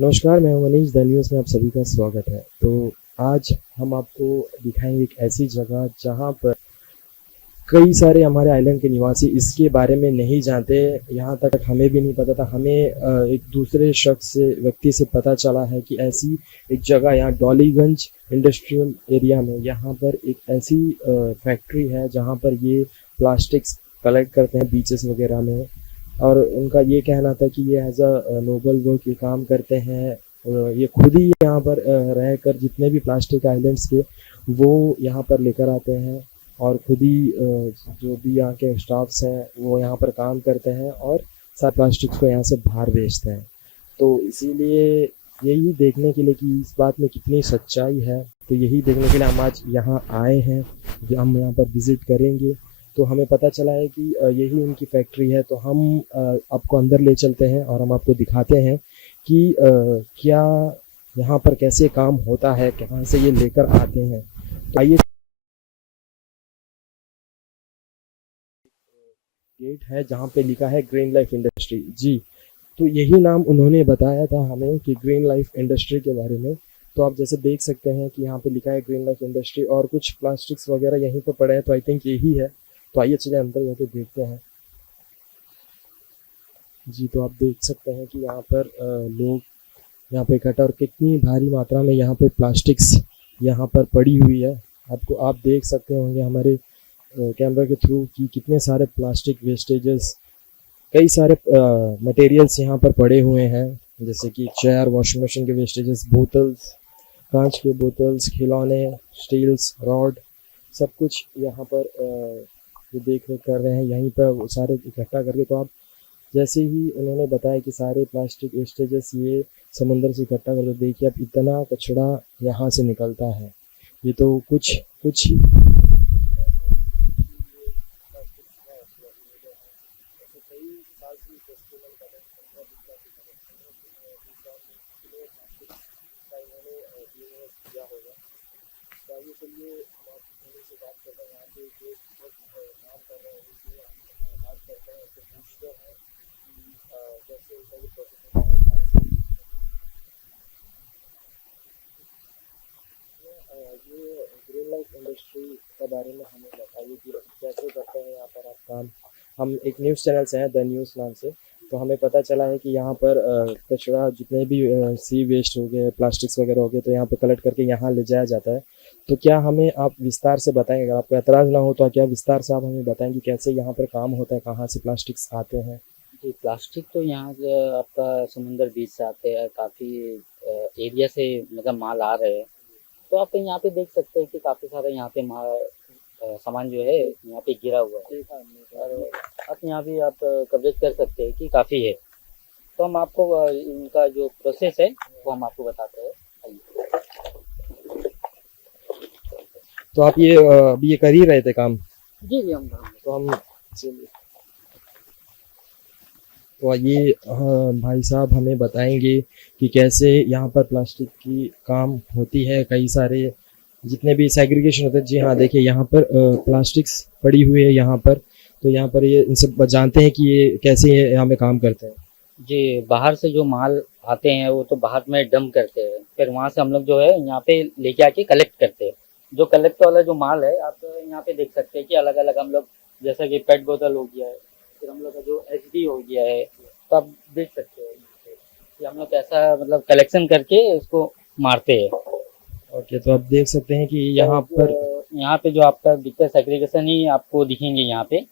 नमस्कार, मैं हूं मनीष। द न्यूज़ में आप सभी का स्वागत है। तो आज हम आपको दिखाएंगे एक ऐसी जगह जहां पर कई सारे हमारे आइलैंड के निवासी इसके बारे में नहीं जानते। यहाँ तक हमें भी नहीं पता था। हमें एक दूसरे शख्स से व्यक्ति से पता चला है कि ऐसी एक जगह यहाँ डॉलीगंज इंडस्ट्रियल एरिया में यहाँ पर एक ऐसी फैक्ट्री है जहाँ पर ये प्लास्टिक्स कलेक्ट करते हैं बीचेस वगैरह में। और उनका ये कहना था कि ये एज अ नोबल वर्क ये काम करते हैं। ये खुद ही यहाँ पर रहकर जितने भी प्लास्टिक आइलैंड्स के वो यहाँ पर लेकर आते हैं और खुद ही जो भी यहाँ के स्टाफ्स हैं वो यहाँ पर काम करते हैं और सारे प्लास्टिक्स को यहाँ से बाहर बेचते हैं। तो इसीलिए यही देखने के लिए कि इस बात में कितनी सच्चाई है, तो यही देखने के लिए हम आज यहाँ आए हैं। हम यहाँ पर विज़िट करेंगे। तो हमें पता चला है कि यही उनकी फैक्ट्री है। तो हम आपको अंदर ले चलते हैं और हम आपको दिखाते हैं कि क्या यहाँ पर कैसे काम होता है, कहाँ से ये लेकर आते हैं। तो आइए, गेट है जहाँ पे लिखा है ग्रीन लाइफ इंडस्ट्री। जी, तो यही नाम उन्होंने बताया था हमें कि ग्रीन लाइफ इंडस्ट्री के बारे में। तो आप जैसे देख सकते हैं कि यहाँ पे लिखा है ग्रीन लाइफ इंडस्ट्री और कुछ प्लास्टिक्स वगैरह यहीं पे पड़े हैं। तो आई थिंक यही है। तो आइए चलिए अंदर जाके देखते हैं। जी, तो आप देख सकते हैं कि यहाँ पर लोग यहाँ पे इकट्ठा और कितनी भारी मात्रा में यहाँ पे प्लास्टिक्स यहाँ पर पड़ी हुई है। आपको आप देख सकते होंगे हमारे कैमरा के थ्रू कि कितने सारे प्लास्टिक वेस्टेजेस, कई सारे मटेरियल्स यहाँ पर पड़े हुए हैं, जैसे कि चेयर, वॉशिंग मशीन के वेस्टेजेस, बोतल्स, कांच के बोतल्स, खिलौने, स्टील्स, रॉड, सब कुछ यहाँ पर जो देख रेख कर रहे हैं यहीं पर वो सारे इकट्ठा करके। तो आप जैसे ही उन्होंने बताया कि सारे प्लास्टिक वेस्टेजेस ये समंदर से इकट्ठा करके, देखिए अब इतना कचरा यहाँ से निकलता है। ये तो कुछ कुछ ही आइए चलिए हम आप उन्हीं से बात करते हैं। यहाँ पे जो काम कर रहे हैं उससे हम बात करते हैं, उससे पूछते हैं कि कैसे उनका ये प्रोसेस होता है, कहाँ से ये ग्रीन लाइफ इंडस्ट्री के बारे में हमें बताइए कि कैसे करते हैं यहाँ पर आप काम। हम एक न्यूज़ चैनल से हैं, द न्यूज़ नाम से। तो हमें पता चला है कि यहाँ पर कचरा जितने भी सी वेस्ट हो गए, प्लास्टिक्स वगैरह हो गए, तो यहाँ पर कलेक्ट करके यहाँ ले जाया जाता है। तो क्या हमें आप विस्तार से बताएंगे, अगर आपको एतराज़ ना हो तो क्या विस्तार से आप हमें बताएंगे कैसे यहाँ पर काम होता है, कहाँ से प्लास्टिक्स आते हैं। जी, प्लास्टिक तो यहाँ से आपका समुंदर बीच से आते हैं, काफ़ी एरिया से मतलब माल आ रहे हैं। तो आप यहाँ पे देख सकते हैं कि काफ़ी सारा यहाँ पे माल सामान जो है यहाँ पे गिरा हुआ है। और आप यहाँ भी आप कवरेज कर सकते हैं कि काफ़ी है। तो हम आपको इनका जो प्रोसेस है वो हम आपको बताते हैं। आइए। तो आप ये अभी ये कर ही रहे थे काम। जी जी, हम तो हम चलिए, तो ये भाई साहब हमें बताएंगे कि कैसे यहाँ पर प्लास्टिक की काम होती है। कई सारे जितने भी सेग्रीगेशन होते हैं। जी हाँ, देखिए यहाँ पर प्लास्टिक्स पड़ी हुई है यहाँ पर। तो यहाँ पर ये इनसे जानते हैं कि ये कैसे ये यहाँ पे काम करते हैं। जी, बाहर से जो माल आते हैं वो तो बाहर में डंप करते हैं, फिर वहाँ से हम लोग जो है यहाँ पे लेके आके कलेक्ट करते हैं। जो कलेक्ट वाला जो माल है आप यहाँ पे देख सकते हैं कि अलग अलग हम लोग, जैसा कि पेट बोतल हो गया है, फिर हम लोग का जो एचडी हो गया है, तो आप देख सकते हैं यहाँ पे कि हम लोग कैसा मतलब कलेक्शन करके इसको मारते हैं। ओके, तो आप देख सकते हैं कि यहाँ और पर यहाँ पे जो आपका दिखता है सेग्रीगेशन ही आपको दिखेंगे यहाँ पे,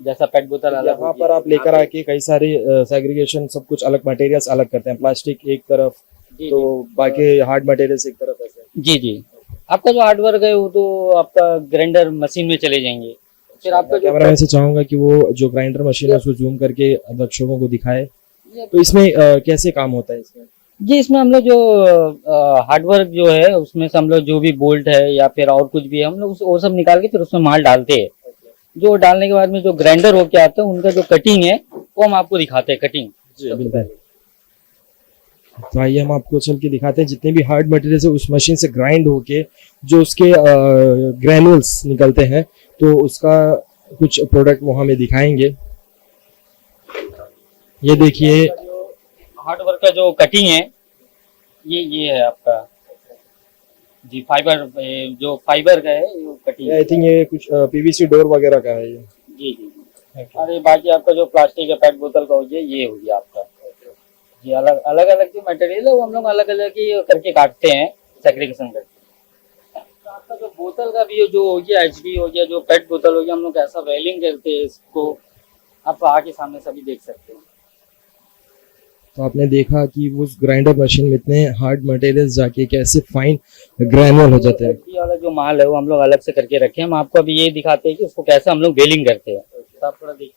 जैसा पेट बोतल अलग हो यहाँ गया पर आप यहाँ लेकर पे। आके कई सारे सेग्रीगेशन, सब कुछ अलग मटेरियल्स अलग करते हैं। प्लास्टिक एक तरफ, जी तो जी। बाकी हार्ड मटेरियल्स एक तरफ, ऐसे। जी जी, आपका जो हार्ड वर्क है वो तो आपका ग्राइंडर मशीन में चले जाएंगे। फिर अच्छा, आपका मैं जो कैमरा मैन से चाहूंगा कि वो जो ग्राइंडर मशीन है उसको जूम करके दर्शकों को दिखाए। तो इसमें कैसे काम होता है इसमें। जी, इसमें हम लोग जो हार्ड वर्क जो है उसमें से हम लोग जो भी बोल्ट है या फिर और कुछ भी है हम लोग वो सब निकाल के फिर उसमें माल डालते हैं। जो डालने के बाद में जो ग्राइंडर होके आता है उनका जो कटिंग है वो हम आपको दिखाते हैं, कटिंग जी सबसे बिल्कुल। पहले। तो आइए हम आपको चल के दिखाते हैं जितने भी हार्ड मटेरियल है उस मशीन से ग्राइंड होके जो उसके ग्रैनुल्स निकलते हैं, तो उसका कुछ प्रोडक्ट वो हमें दिखाएंगे। ये देखिए। हार्ड वर्क का जो कटिंग है ये है आपका जी फाइबर, जो फाइबर का है वो कटिंग। आई थिंक ये कुछ पीवीसी डोर वगैरह का है ये। जी जी जी। Okay. और ये बाकी आपका जो प्लास्टिक का पेट बोतल का हो गया, ये हो गया आपका। जी अलग अलग अलग जो मटेरियल है वो हम लोग अलग अलग ही करके काटते हैं, सेग्रीगेशन करके। तो आपका जो बोतल का भी जो हो गया, एचडी हो गया, जो पेट बोतल हो गया, हम लोग ऐसा वेलिंग करते हैं इसको। आप आके सामने सभी देख सकते हैं। तो आपने देखा कि उस ग्राइंडर मशीन में इतने हार्ड मटेरियल्स जाके कैसे फाइन ग्रैनुअल हो जाते हैं। ये वाला जो माल है वो हम लोग अलग से करके रखे हैं। हम आपको अभी ये दिखाते हैं कि उसको कैसे हम लोग वेलिंग करते हैं, तो आप थोड़ा देखिए।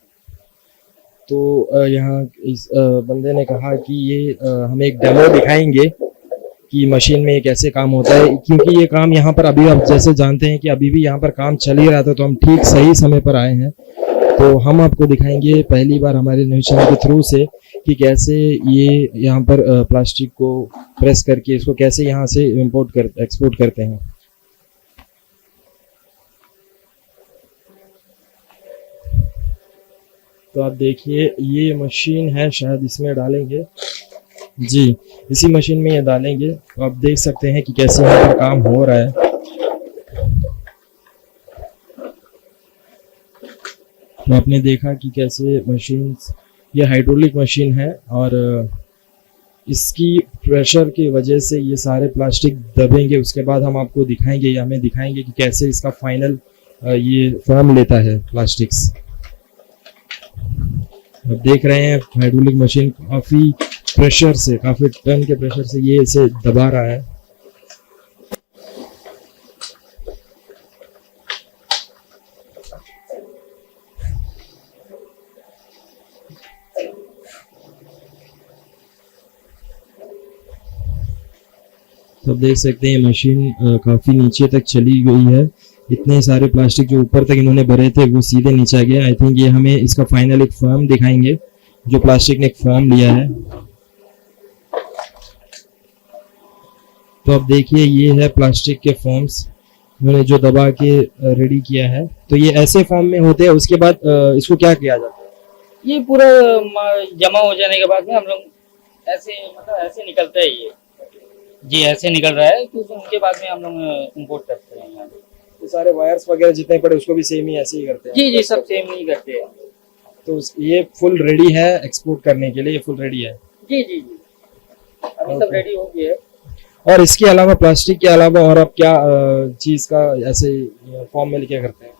तो यहाँ इस बंदे ने कहा कि ये हमें एक डेमो दिखाएंगे कि मशीन में ये कैसे काम होता है, क्योंकि ये काम यहाँ पर अभी आप जैसे जानते हैं कि अभी भी यहाँ पर काम चल ही रहा था, तो हम ठीक सही समय पर आए हैं। तो हम आपको दिखाएंगे पहली बार हमारे न्यूज़ चैनल के थ्रू से कि कैसे ये यहाँ पर प्लास्टिक को प्रेस करके इसको कैसे यहाँ से इम्पोर्ट कर एक्सपोर्ट करते हैं। तो आप देखिए ये मशीन है, शायद इसमें डालेंगे जी, इसी मशीन में ये डालेंगे। तो आप देख सकते हैं कि कैसे यहाँ पर काम हो रहा है। तो आपने देखा कि कैसे मशीन, ये हाइड्रोलिक मशीन है और इसकी प्रेशर की वजह से ये सारे प्लास्टिक दबेंगे। उसके बाद हम आपको दिखाएंगे या हमें दिखाएंगे कि कैसे इसका फाइनल ये फॉर्म लेता है प्लास्टिक्स। आप देख रहे हैं हाइड्रोलिक मशीन काफ़ी प्रेशर से, काफ़ी टन के प्रेशर से ये इसे दबा रहा है। तो आप देख सकते हैं मशीन काफ़ी नीचे तक चली गई है। इतने सारे प्लास्टिक जो ऊपर तक इन्होंने भरे थे वो सीधे नीचे आ गए। आई थिंक ये हमें इसका फाइनल एक फॉर्म दिखाएंगे, जो प्लास्टिक ने एक फॉर्म लिया है। तो आप देखिए ये है प्लास्टिक के फॉर्म्स इन्होंने जो दबा के रेडी किया है। तो ये ऐसे फॉर्म में होते हैं। उसके बाद इसको क्या किया जाता है? ये पूरा जमा हो जाने के बाद में हम लोग ऐसे मतलब ऐसे निकलता है ये। जी ऐसे निकल रहा है, तो उनके बाद में हम लोग इम्पोर्ट करते हैं यहाँ पे। ये सारे वायर्स वगैरह जितने पड़े उसको भी सेम ही ऐसे ही करते हैं? जी जी सब सेम ही करते हैं। तो ये फुल रेडी है एक्सपोर्ट करने के लिए, ये फुल रेडी है? जी जी जी अभी सब रेडी हो गया है। और इसके अलावा प्लास्टिक के अलावा और आप क्या चीज़ का ऐसे फॉर्म में लेके करते हैं?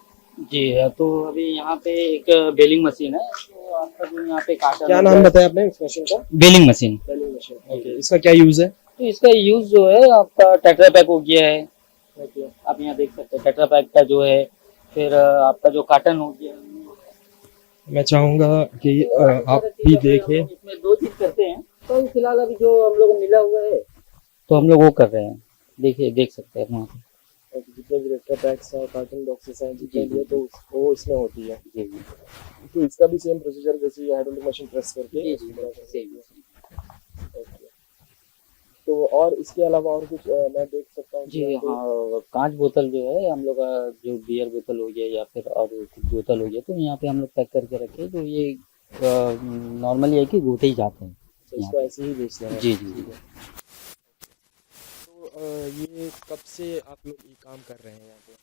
जी तो अभी यहाँ पे एक बेलिंग मशीन है, तो आपका जो यहाँ पे काटा क्या नाम बताया आपने इस मशीन का? Baling machine. Baling machine, okay. इसका क्या यूज़ है? तो इसका यूज जो है आपका टेट्रा पैक हो गया है। ओके। आप यहाँ देख सकते हैं टेट्रा पैक का जो है। फिर आपका जो कार्टन हो गया। मैं चाहूँगा कि आप भी देखें। इसमें दो चीज करते हैं। तो फिलहाल अभी जो हम लोग को मिला हुआ है तो हम लोग वो कर रहे हैं। देखिए देख सकते हैं वहाँ पे जितने भी रेट्रा पैक्स हैं, कार्टन बॉक्सेस हैं, जितने भी है, तो वो इसमें होती है। जी जी तो इसका भी सेम प्रोसीजर जैसे हाइड्रोलिक मशीन प्रेस करके जी जी सेम। ओके। तो और इसके अलावा और कुछ मैं देख सकता हूँ जी हाँ कांच बोतल जो है हम लोग का, जो बियर बोतल हो गया या फिर और कुछ बोतल हो गया, तो यहाँ पे हम लोग पैक करके रखे, जो ये नॉर्मली है कि घोटे ही जाते हैं इसको ऐसे ही बेचते हैं? जी जी जी। तो ये कब से आप लोग ये काम कर रहे हैं यहाँ पे?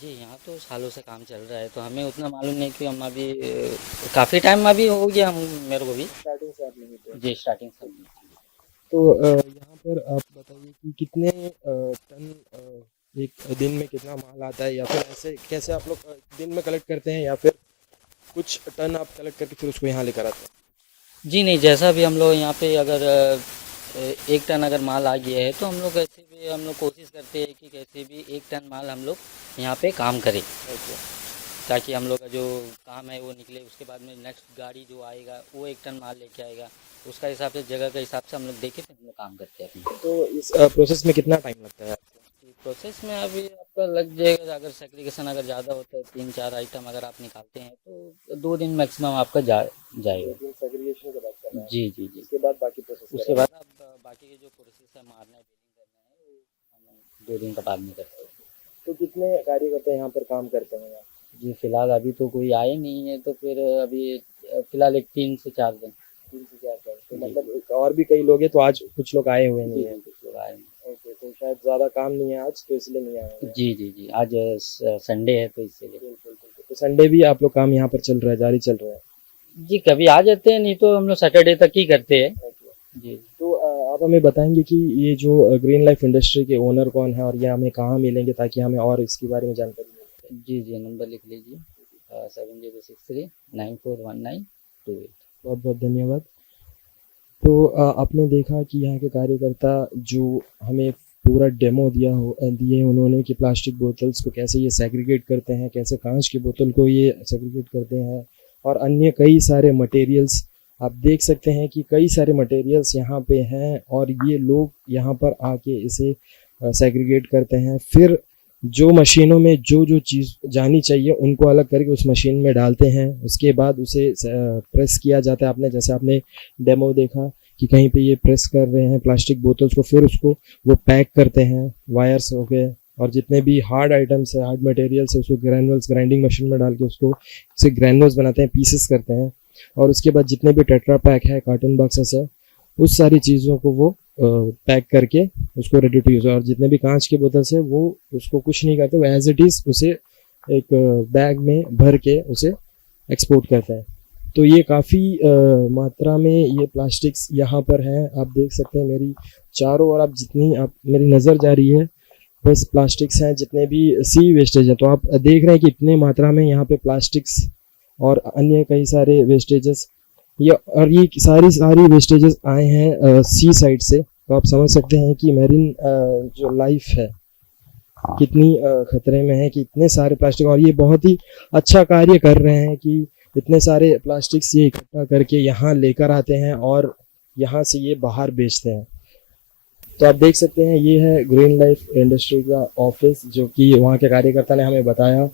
जी यहाँ तो सालों से काम चल रहा है, तो हमें उतना मालूम नहीं कि हम अभी काफ़ी टाइम अभी हो गया हम मेरे को भी। स्टार्टिंग से आप लोगों को? जी स्टार्टिंग से। तो यहाँ पर आप बताइए कि कितने टन एक दिन में कितना माल आता है, या फिर ऐसे कैसे आप लोग दिन में कलेक्ट करते हैं, या फिर कुछ टन आप कलेक्ट करके फिर उसको यहाँ लेकर आते हैं? जी नहीं, जैसा भी हम लोग यहाँ पे अगर एक टन अगर माल आ गया है तो हम लोग ऐसे भी हम लोग कोशिश करते हैं कि कैसे भी एक टन माल हम लोग यहाँ पे काम करें, ओके। ताकि हम लोग का जो काम है वो निकले। उसके बाद में नेक्स्ट गाड़ी जो आएगा वो एक टन माल लेके आएगा, उसका हिसाब से जगह के हिसाब से हम लोग देखे फिर हम लोग काम करते हैं अपने। तो इस प्रोसेस में कितना टाइम लगता है आपको? प्रोसेस में अभी आपका लग जाएगा, अगर सेग्रीगेशन अगर ज़्यादा होता है 3-4 आइटम अगर आप निकालते हैं तो 2 दिन मैक्सिमम आपका जाएगा। सेग्रीगेशन के बाद करना है? जी जी जी। उसके बाद बाकी प्रोसेस उसके बाद आप बाकी के जो प्रोसेस है मारना है, बेलिंग करना है, वो हम 2 दिन का बाद में करते हैं। तो कितने कार्यकर्ता यहाँ पर काम करते हैं? जी फिलहाल अभी तो कोई आए नहीं है, तो फिर अभी फिलहाल एक 3 से 4 दिन। 3 से 4 साल तो मतलब और भी कई लोग हैं, तो आज कुछ लोग आए हुए नहीं हैं। कुछ लोग आए हैं। ओके, तो शायद ज़्यादा काम नहीं है आज, तो इसलिए नहीं आए हैं। जी जी जी, आज संडे है तो इसीलिए। बिल्कुल बिल्कुल। तो संडे भी आप लोग काम यहाँ पर चल रहा है, जारी चल रहा है? जी, कभी आ जाते हैं, नहीं तो हम लोग सैटरडे तक ही करते हैं। ओके। जी। तो आप हमें बताएंगे कि ये जो ग्रीन लाइफ इंडस्ट्री के ओनर कौन है और ये हमें कहाँ मिलेंगे, ताकि हमें और इसके बारे में जानकारी मिले? जी जी, नंबर लिख लीजिए 7063941928। बहुत बहुत धन्यवाद। तो आपने देखा कि यहाँ के कार्यकर्ता जो हमें पूरा डेमो दिए उन्होंने कि प्लास्टिक बोतल्स को कैसे ये सेग्रीगेट करते हैं, कैसे कांच की बोतल को ये सेग्रीगेट करते हैं, और अन्य कई सारे मटेरियल्स आप देख सकते हैं कि कई सारे मटेरियल्स यहाँ पे हैं, और ये लोग यहाँ पर आके इसे सेग्रीगेट करते हैं। फिर जो मशीनों में जो जो चीज़ जानी चाहिए उनको अलग करके उस मशीन में डालते हैं। उसके बाद उसे प्रेस किया जाता है। आपने डेमो देखा कि कहीं पे ये प्रेस कर रहे हैं प्लास्टिक बोतल्स को, फिर उसको वो पैक करते हैं, वायर्स हो गए और जितने भी हार्ड आइटम्स है, हार्ड मटेरियल्स है, उसको ग्रैनुअल्स ग्राइंडिंग मशीन में डाल के उसको उसे ग्रैनुअल्स बनाते हैं, पीसेस करते हैं, और उसके बाद जितने भी टेट्रा पैक है, कार्टन बॉक्सेस है, उस सारी चीज़ों को वो पैक करके उसको रेडी टू यूज़। और जितने भी कांच के बोतल्स है वो उसको कुछ नहीं करते, वो एज इट इज़ उसे एक बैग में भर के उसे एक्सपोर्ट करते हैं। तो ये काफ़ी मात्रा में ये प्लास्टिक्स यहाँ पर हैं। आप देख सकते हैं मेरी चारों ओर, आप जितनी आप मेरी नज़र जा रही है बस प्लास्टिक्स हैं, जितने भी सी वेस्टेज है। तो आप देख रहे हैं कि इतने मात्रा में यहाँ पे प्लास्टिक्स और अन्य कई सारे वेस्टेजेस ये सारी वेस्टेजेस आए हैं सी साइड से। तो आप समझ सकते हैं कि मैरीन जो लाइफ है कितनी खतरे में है, कि इतने सारे प्लास्टिक, और ये बहुत ही अच्छा कार्य कर रहे हैं कि इतने सारे प्लास्टिक्स ये इकट्ठा करके यहाँ लेकर आते हैं और यहाँ से ये बाहर बेचते हैं। तो आप देख सकते हैं ये है ग्रीन लाइफ इंडस्ट्री का ऑफिस, जो कि वहाँ के कार्यकर्ता ने हमें बताया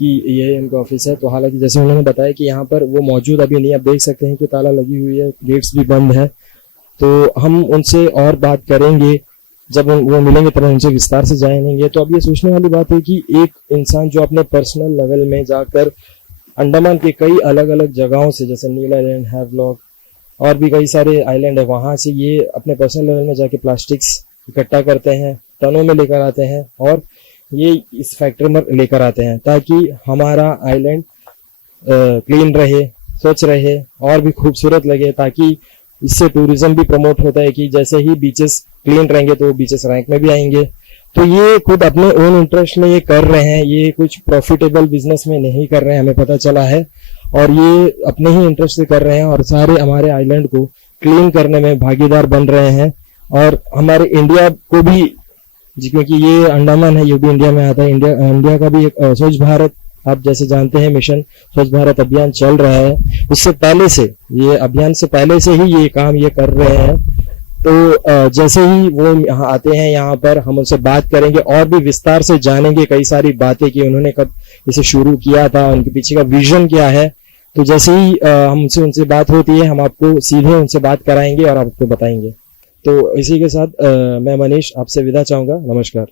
कि ये इनका ऑफिस है। तो हालांकि जैसे उन्होंने बताया कि यहाँ पर वो मौजूद अभी नहीं, आप देख सकते हैं कि ताला लगी हुई है, गेट्स भी बंद है। तो हम उनसे और बात करेंगे, जब वो मिलेंगे तब उनसे विस्तार से जानेंगे। तो अब ये सोचने वाली बात है कि एक इंसान जो अपने पर्सनल लेवल में जाकर अंडमान के कई अलग अलग जगहों से, जैसे नील आइलैंड, हैवलॉक और भी कई सारे आइलैंड है, वहाँ से ये अपने पर्सनल लेवल में जाके प्लास्टिक्स इकट्ठा करते हैं, टनों में लेकर आते हैं और ये इस फैक्ट्री में लेकर आते हैं, ताकि हमारा आइलैंड क्लीन रहे, स्वच्छ रहे और भी खूबसूरत लगे। ताकि इससे टूरिज्म भी प्रमोट होता है कि जैसे ही बीचेस क्लीन रहेंगे तो बीचेस रैंक में भी आएंगे। तो ये खुद अपने ओन इंटरेस्ट में ये कर रहे हैं, ये कुछ प्रॉफिटेबल बिजनेस में नहीं कर रहे हैं, हमें पता चला है, और ये अपने ही इंटरेस्ट से कर रहे हैं और सारे हमारे आइलैंड को क्लीन करने में भागीदार बन रहे हैं। और हमारे इंडिया को भी, क्योंकि ये अंडमान है, ये भी इंडिया में आता है, इंडिया का भी एक स्वच्छ भारत, आप जैसे जानते हैं मिशन स्वच्छ भारत अभियान चल रहा है, उससे पहले से ये अभियान से पहले से ही ये काम ये कर रहे हैं। तो जैसे ही वो यहाँ आते हैं, यहाँ पर हम उनसे बात करेंगे और भी विस्तार से जानेंगे कई सारी बातें कि उन्होंने कब इसे शुरू किया था, उनके पीछे का विजन क्या है। तो जैसे ही हमसे उनसे बात होती है, हम आपको सीधे उनसे बात कराएंगे और आपको बताएंगे। तो इसी के साथ मैं मनीष आपसे विदा चाहूंगा। नमस्कार।